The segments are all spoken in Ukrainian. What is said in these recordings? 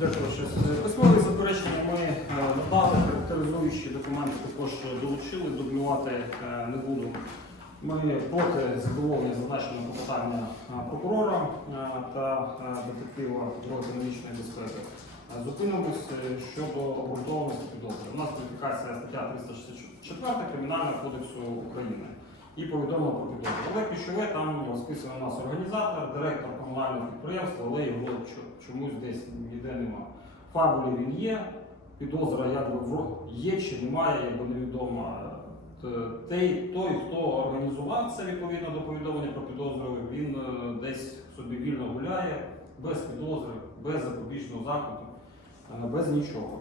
Дякую. Заперечення ми е, надали, характеризуючі документи також долучили, дублювати е, не буду. Ми проти задоволення зазначеного попитання е, прокурора та детектива Бюро економічної безпеки. Зупинимось е, щодо обґрунтованості підозри. У нас кваліфікація стаття 364 Кримінального кодексу України і повідомлено про підозру. Але ключове там розписано у нас організатор, директор комунального підприємства, але його чомусь десь ніде нема. Фабулі він є, підозра якби є чи немає, якби невідомо. Той, той, хто організував це відповідно до повідомлення про підозру, він е, десь собі вільно гуляє, без підозри, без запобіжного заходу, е, без нічого.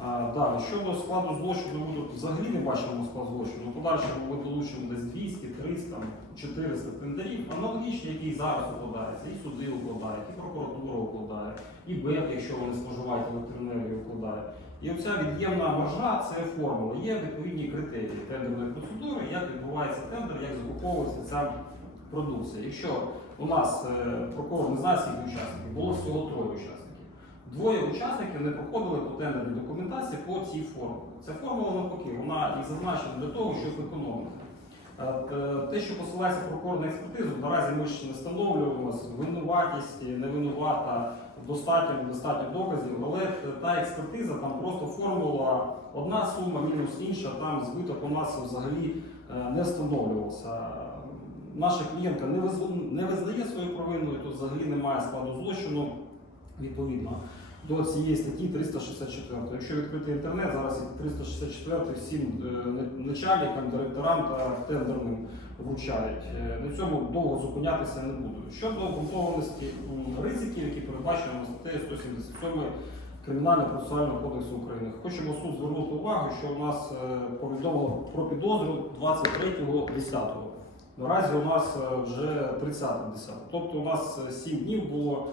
А, Далі, щодо складу злочину, ми тут взагалі не бачимо склад злочину. Подальшому ми долучимо десь 200, 300, 400 тендерів, аналогічні, які зараз укладаються, і суди укладають, і прокуратура укладає, і БЕП, якщо вони споживають електроенергію, укладає. І оця від'ємна маржа це формула. Є відповідні критерії тендерної процедури, як відбувається тендер, як закуповується ця продукція. Якщо у нас е, прокурор не знає скільки учасників, було всього троє учасників. Двоє учасників не проходили по тендерній документації по цій формулі. Ця формула навпаки, вона і зазначена для того, щоб економити. Е, Те, що посилається прокурор на експертизу, наразі ми ще не встановлюємо винуватість, невинувата, достатньо, недостатньо доказів, але та експертиза там просто формула одна сума мінус інша, там збиток у нас взагалі е, не встановлювався. Наша клієнтка не визнає свою провину, і тут взагалі немає складу злочину відповідно до цієї статті 364. Якщо відкрити інтернет, зараз 364 всім е, начальникам, директорам та тендерним вручають. Е, На цьому довго зупинятися не буду. Щодо обґрунтованості ризиків, які передбачені статтею 177 Кримінального процесуального кодексу України, хочемо суд звернути увагу, що у нас е, повідомило про підозру 23.10. Наразі у нас вже 30.10. Тобто у нас 7 днів було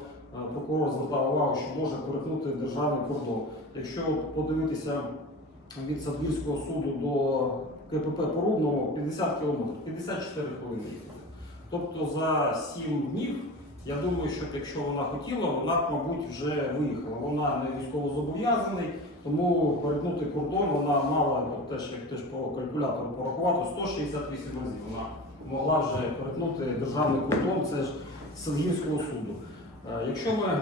прокурор звертав увагу, що може перетнути державний кордон. Якщо подивитися від Садгірського суду до КПП по Рудному 50 кілометрів, 54 хвилини. Тобто за 7 днів, я думаю, що якщо вона хотіла, вона б, мабуть, вже виїхала. Вона не військово зобов'язаний, тому перетнути кордон вона мала, от теж як теж по калькулятору порахувати, 168 разів. Вона могла вже перетнути державний кордон, це ж Садгірського суду. Е, Якщо ми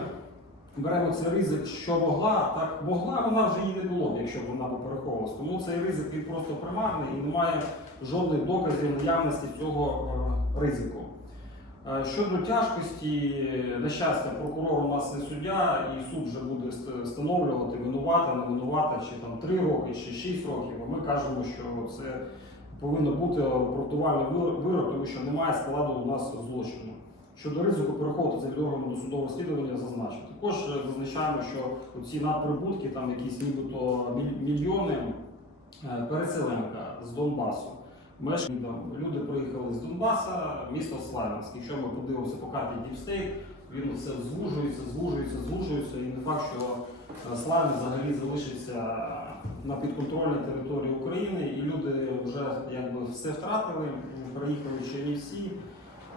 беремо цей ризик, що могла, так могла, вона вже її не було якщо б вона б переховувалась. Тому цей ризик він просто примарний і немає жодних доказів наявності цього е, ризику. Е, Щодо тяжкості, на щастя, прокурор у нас не суддя, і суд вже буде встановлювати винувата, не винувата, чи там 3 роки, чи 6 років. Ми кажемо, що це повинно бути обґрунтувальний вирок, тому що немає складу у нас злочину. Щодо ризику переходу це від органу досудового розслідування зазначено. Також е, зазначаємо, що ці надприбутки, там якісь нібито мільйони е, переселенка з Донбасу. Мешканці люди приїхали з Донбаса, місто Славянськ. Якщо ми подивимося по карті Діпстейт, він все звужується, звужується, звужується, і не факт, що е, Славянськ взагалі залишиться на підконтрольній території України, і люди вже якби все втратили, приїхали в Чернівці.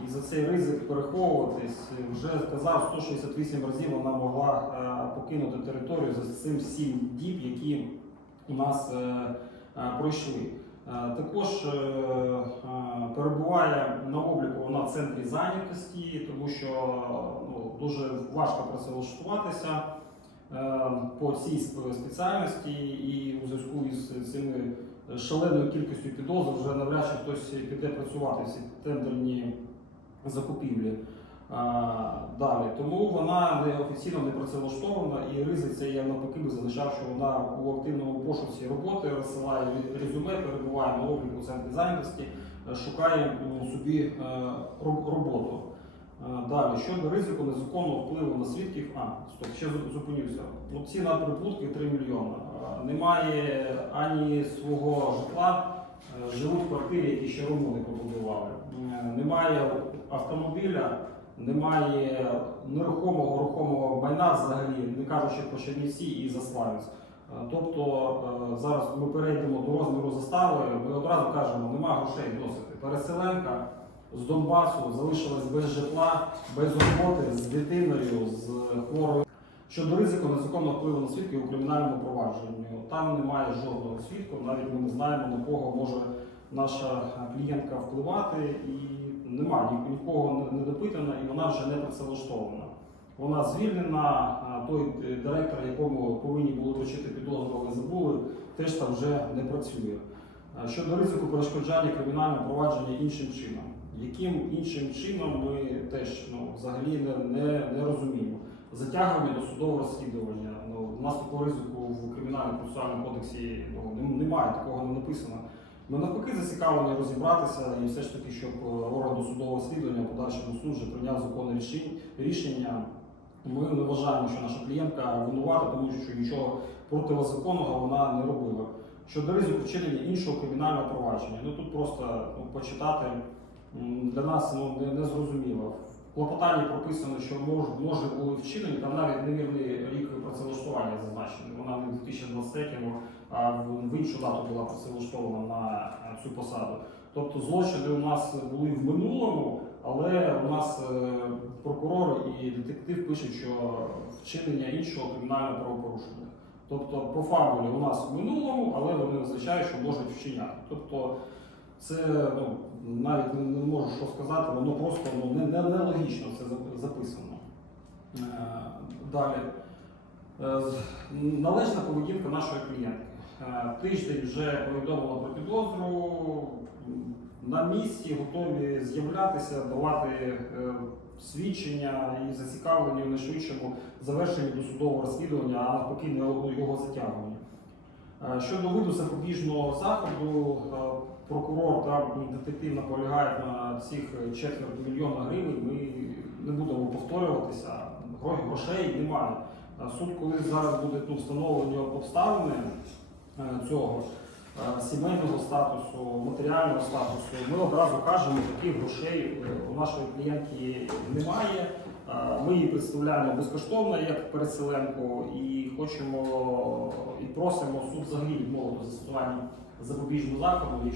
І за цей ризик переховуватись вже сказав 168 разів вона могла е, покинути територію за цим 7 діб, які у нас е, е, пройшли. Е, Також е, е, перебуває на обліку вона в центрі зайнятості, тому що ну, дуже важко працевлаштуватися е, по цій спеціальності, і у зв'язку із цими шаленою кількістю підозр вже навряд чи хтось піде працювати в ці тендерні закупівлі. Далі, тому вона не офіційно не працевлаштована, і ризик це я навпаки би зазначав, що вона у активному пошуці роботи розсилає резюме, перебуває на обліку центрі зайнятості, е, шукає м, собі е, роботу. Е, Далі, щодо ризику незаконного впливу на свідків, а стоп, ще зу- зупинюся. От ці надприбутки 3 мільйони. Немає ані свого житла, живуть в квартирі, які ще Рому не побудували. Е, Немає автомобіля, немає нерухомого рухомого майна взагалі, не кажучи про Чернівці і Заславівськ. Е, Тобто е, зараз ми перейдемо до розміру застави, ми одразу кажемо, нема грошей вносити. Переселенка з Донбасу залишилась без житла, без роботи, з дитиною, з хворою. Щодо ризику незаконного впливу на свідків у кримінальному провадженні, там немає жодного свідку, навіть ми не знаємо, на кого може наша клієнтка впливати, і немає нікого не- допитана, і вона вже не працевлаштована. Вона звільнена, той е, директор, якому повинні були вручити підозру, але забули, теж там вже не працює. Щодо ризику перешкоджання кримінального провадження іншим чином, яким іншим чином ми теж ну, взагалі не, не, не розуміємо. Затягування до судового розслідування. Ну, у нас такого ризику в кримінальному процесуальному кодексі ну, немає, такого не написано. Ми навпаки зацікавлені розібратися і все ж таки, щоб е, орган досудового розслідування в подальшому суд вже прийняв законне рішення. Ми не вважаємо, що наша клієнтка винувата, тому що нічого протизаконного вона не робила. Щодо ризику вчинення іншого кримінального провадження, ну тут просто ну, почитати для нас ну, не, не зрозуміло. Клопотанні прописано, що мож, може були вчинені, там навіть невірний рік працевлаштування зазначений. Вона в 2023-му, а в, іншу дату була працевлаштована на е, цю посаду. Тобто злочини у нас були в минулому, але у нас е, прокурор і детектив пишуть, що вчинення іншого кримінального правопорушення. Тобто по фабулі у нас в минулому, але вони визначають, що можуть вчиняти. Тобто це ну, навіть не, не можу що сказати, воно просто ну, не, не, нелогічно це записано. Е, Далі. Е, Належна поведінка нашої клієнтки. Е, Тиждень вже повідомила про підозру. На місці готові з'являтися, давати свідчення і зацікавлені в найшвидшому завершенні досудового розслідування, а навпаки, не його затягування. Щодо виду запобіжного заходу, прокурор та детектив наполягають на цих четверть мільйона гривень. Ми не будемо повторюватися. Грошей немає. Суд, коли зараз буде ну, встановлені обставини е, цього е, сімейного статусу, матеріального статусу, ми одразу кажемо, таких грошей е, у нашої клієнтки немає. Ми її представляємо безкоштовно як переселенку і хочемо і просимо суд взагалі відмовити застосування запобіжного заходу,